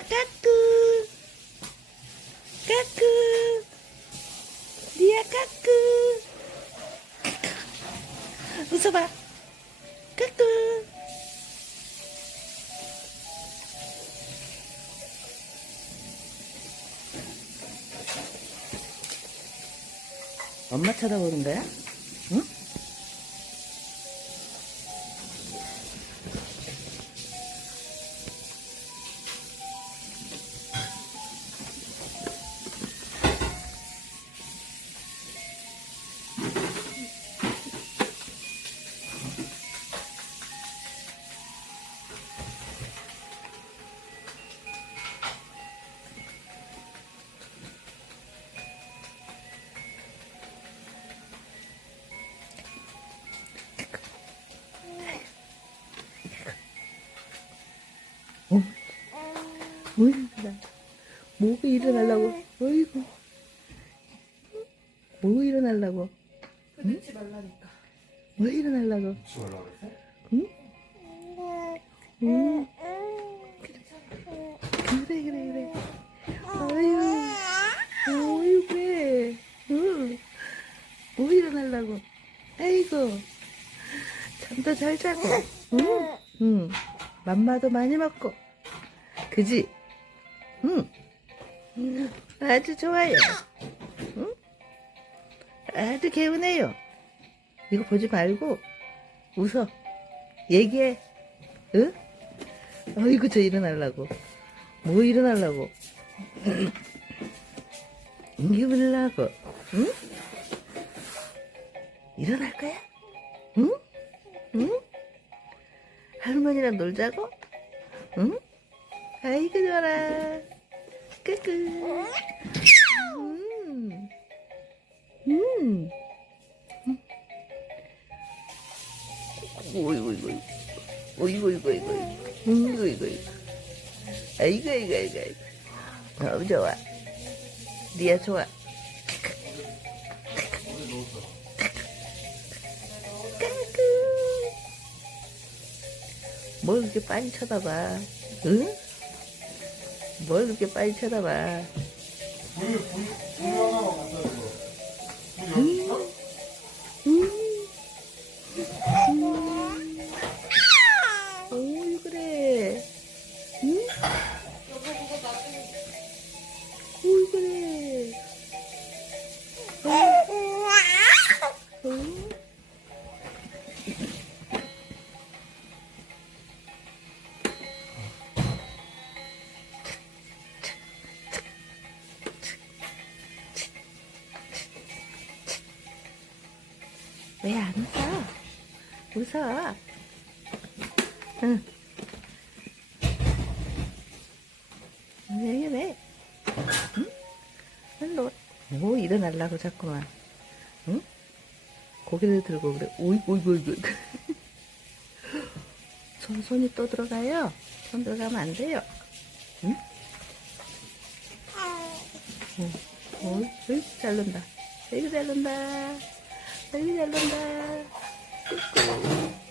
까꾸 까꾸 리아 까꾸 웃어봐. 까꾸 엄마 쳐다보는 거야? 응? 어이구나. 뭐가 일어나려고? 어이구. 뭐 일어나려고? 그렇지 말라니까. 뭐 일어나려고? 혹시 올라가 그랬어? 응? 응? 그래, 그래, 그래. 어휴, 그래. 응. 뭐 일어나려고? 아이고. 잠도 잘 자고. 응? 응. 맘마도 많이 먹고. 그지? 응. 아주 좋아요. 응? 아주 개운해요. 이거 보지 말고 웃어. 얘기해. 응? 어이구 저 일어나려고. 뭐 일어나려고. 물라고. 응? 일어날 거야? 응? 응? 할머니랑 놀자고? 응? 아이고 좋아라. 끄끄. 음. 음. 오이고 이고 오이고 이고 이고 이고 이고 이고 아이고 아이고 아이고 아이고 너무 좋아 리아 좋아 뭘 그렇게 빨리 쳐다봐 응? 뭘 그렇게 빨리 쳐다봐 왜 안 웃어? 웃어. 응. 왜, 왜? 응? 일로. 뭐 일어나려고 자꾸만. 응? 고개를 들고 그래. 오이고, 오이고, 오이고. 손, 손이 또 들어가요? 손 들어가면 안 돼요. 응? 응. 어이, 어이, 잘 논다. 아이고, 잘 논다. 아이고, 잘 논다. 꾹꾹.